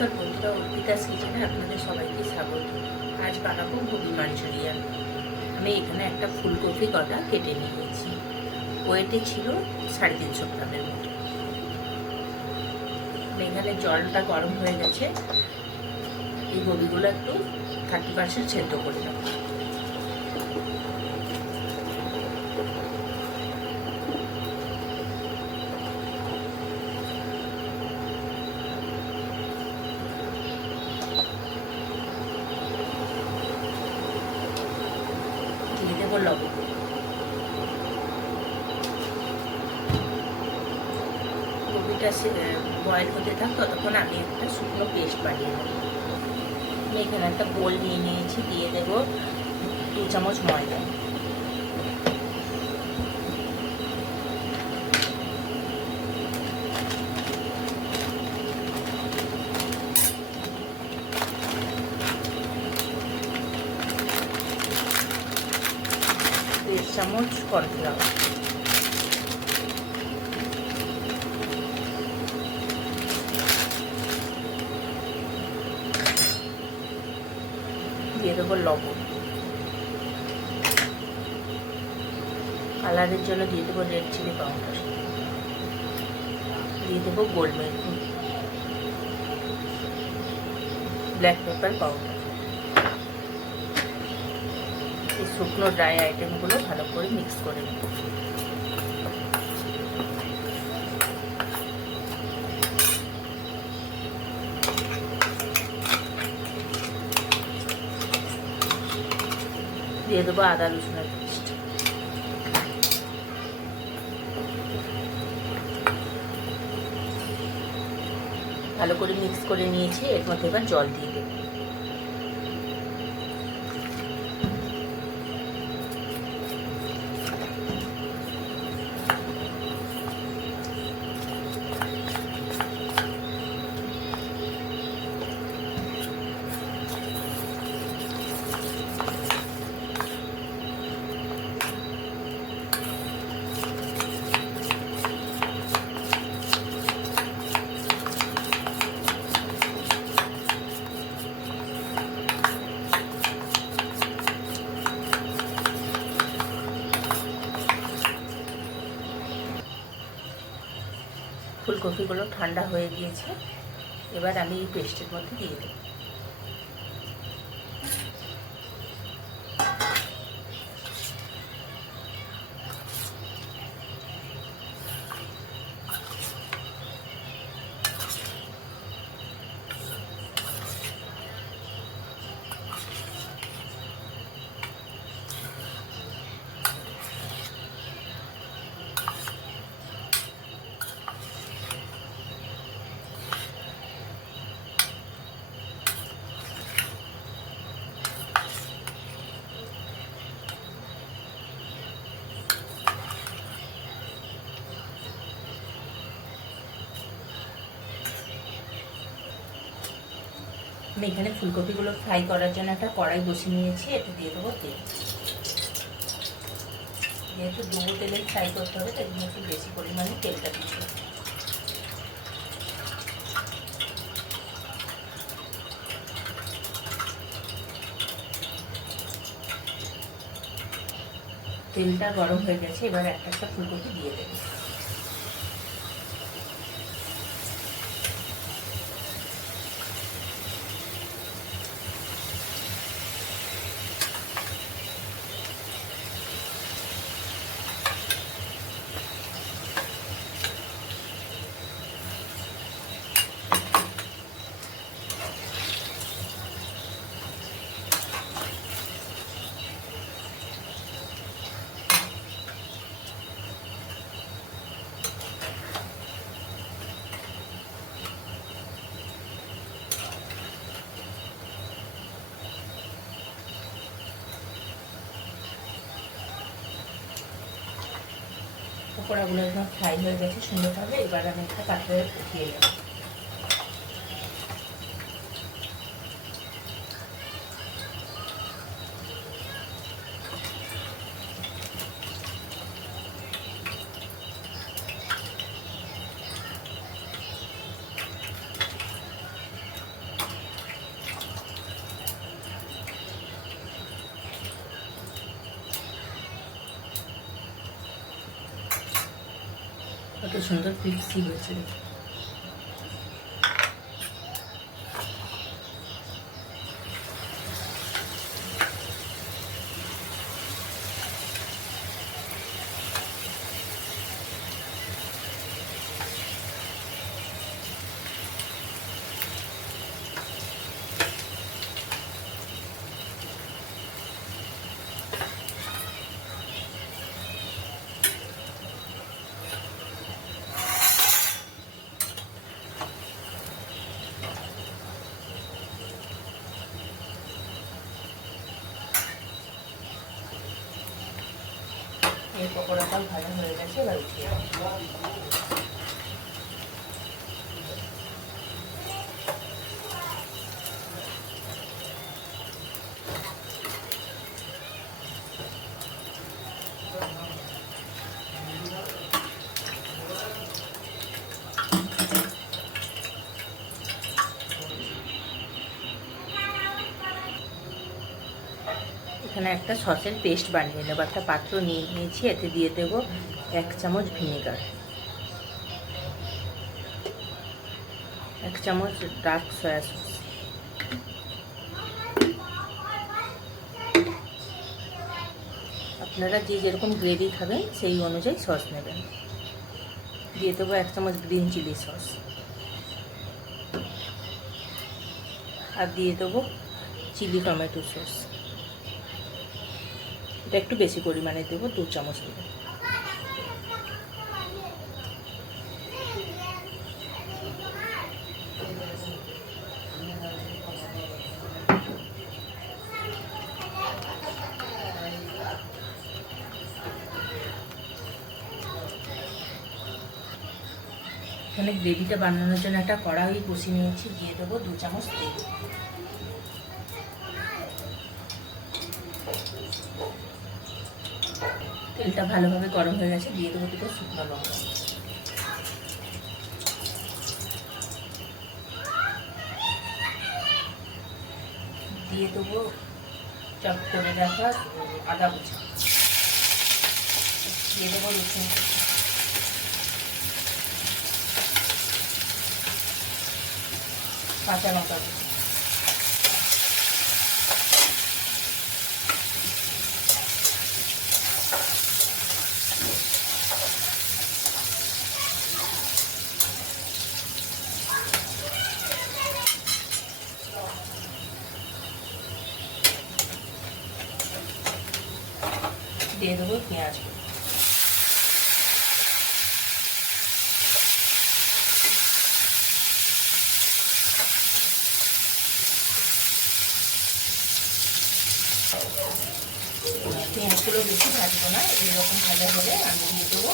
নমস্কার বন্ধুরা, অর্পিতাস কিচেনে আপনাদের সবাইকে স্বাগত। আজ বানাবো গোবি মাঞ্চুরিয়ান। আমি এখানে একটা ফুলকপি কটা কেটে নিয়েছি। ওয়েটে ছিল 350 গ্রামের মতো। এখানে জলটা গরম হয়ে গেছে। এই গোবিগুলো একটু 30% সেদ্ধ করে নেব। দিয়ে দেবো লবণ। গোবিটা বয়েল হতে থাক, ততক্ষণ আমি একটা শুকনো পেস্ট বানিয়ে নেব। আমি এখানে একটা বোল নিয়ে নিয়েছি, দিয়ে দেবো 2 চামচ ময়দা, দেড় চামচ কর্নফ্লাওয়ার, দিয়ে দেবো লবণ, কালারের জন্য দিয়ে দেবো রেড চিলি পাউডার, দিয়ে দেবো গোলমরিচ, ব্ল্যাক পেপার পাউডার। এই শুকনো ড্রাই আইটেমগুলো ভালো করে মিক্স করে নেব। দিয়ে দেবো আদা রসুনের পেস্ট, ভালো করে মিক্স করে নিয়েছি। এর মধ্যে এবার জল দিয়ে দেবো। ফুলকপিগুলো ঠান্ডা হয়ে গিয়েছে। এবার আমি এই পেস্টের মধ্যে দিয়ে দেব। আমি এখানে ফুলকপিগুলো ফ্রাই করার জন্য একটা কড়াই বসিয়ে নিয়েছি। এতে দিয়ে দেবো তেল। যেহেতু ডুবো তেলে ফ্রাই করতে হবে, তাই জন্য একটু বেশি পরিমাণে তেলটা দিচ্ছি। তেলটা গরম হয়ে গেছে। এবার একটা একটা ফুলকপি দিয়ে দেবো। পকোড়াগুলো একদম ফ্রাই হয়ে গেছে সুন্দরভাবে। এবার আমি একটা পাত্রে উঠিয়ে নেব। কত সুন্দর ক্রিস্পি হয়েছে। এই পকোড়াটাও ভালো হয়ে গেছে, এবার উঠিয়ে এখানে একটা সসের পেস্ট বানিয়ে নেবো। একটা পাত্র নিয়ে নিয়েছি, এতে দিয়ে দেবো 1 চামচ ভিনেগার, 1 চামচ ডার্ক সয়া সস, আপনারা যে যেরকম গ্রেভি খাবেন সেই অনুযায়ী সস নেবেন। দিয়ে দেবো 1 চামচ গ্রিন চিলি সস, আর দিয়ে দেবো চিলি টমেটো সস। এটা একটু বেশি পরিমাণে দেবো, 2 চামচ দেবো। এখানে গ্রেভিটা বানানোর জন্য একটা কড়াই বসিয়ে নিয়েছি, দিয়ে দেবো 2 চামচ তেল। তেলটা ভালোভাবে গরম হয়ে গেছে, দিয়ে দেবো 2টো শুকনো লঙ্কা, দিয়ে দেবো চপ করে রাখা আদা কুচি, দিয়ে দেবো রসুন, কাঁচা লঙ্কা কুচি, দিয়ে দেবো পেঁয়াজ কুচি, পেঁয়াজগুলো বেশি ভাজবো না, এইরকম ভাজা হলে আমি দিয়ে দেবো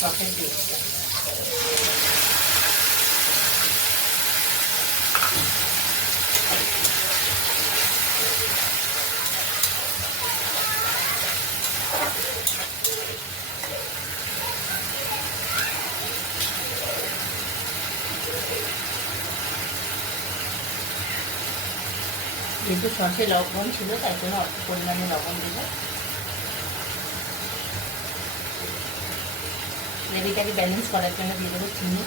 সসের পেস্টটা। যেহেতু সসে লবণ ছিল তাই জন্য অল্প পরিমাণে লবণ দেবো। গ্রেভিটাকে ব্যালেন্স করার জন্য দিয়ে দেবো চিনি,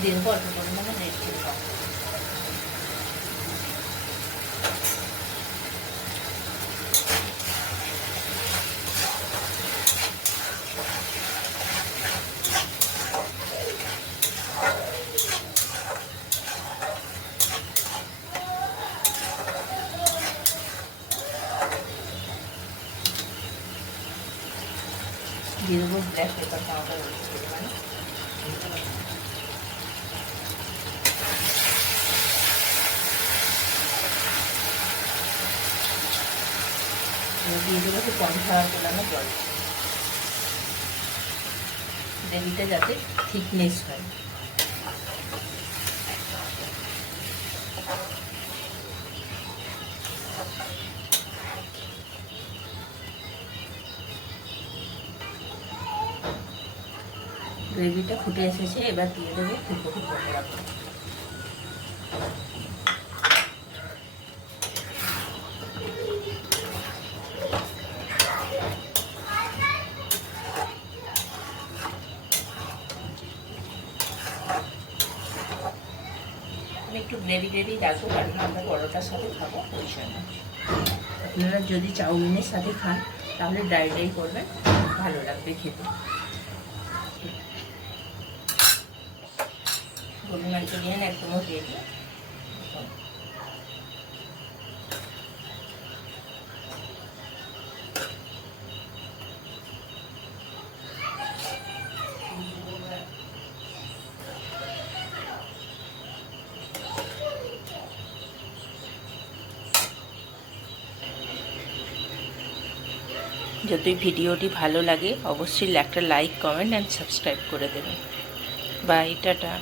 দিয়ে দেবো অল্প পরিমাণে রেড চিলি পাউডার, দিয়ে দেবো ব্ল্যাক পেপার পাউডার অল্প পরিমাণে, দিয়ে দেবো একটু কর্নফ্লাওয়ার গোলানো জল, গ্রেভিটা যাতে থিকনেস হয়। গ্রেভিটা ফুটে এসেছে, এবার দিয়ে দেবো ফুলকপি পকোড়া। গ্রেভি গ্রেভি রাখবো, কারণ আমরা পরোটার সাথে খাবো ওই জন্য। আপনারা যদি চাউমিনের সাথে খান তাহলে ড্রাই ড্রাই করবেন, ভালো লাগবে খেতে। গোবি মাঞ্চুরিয়ান একদম রেডি। যদি ভিডিওটি ভালো লাগে অবশ্যই একটা লাইক, কমেন্ট অ্যান্ড সাবস্ক্রাইব করে দেবেন। Bye, tata.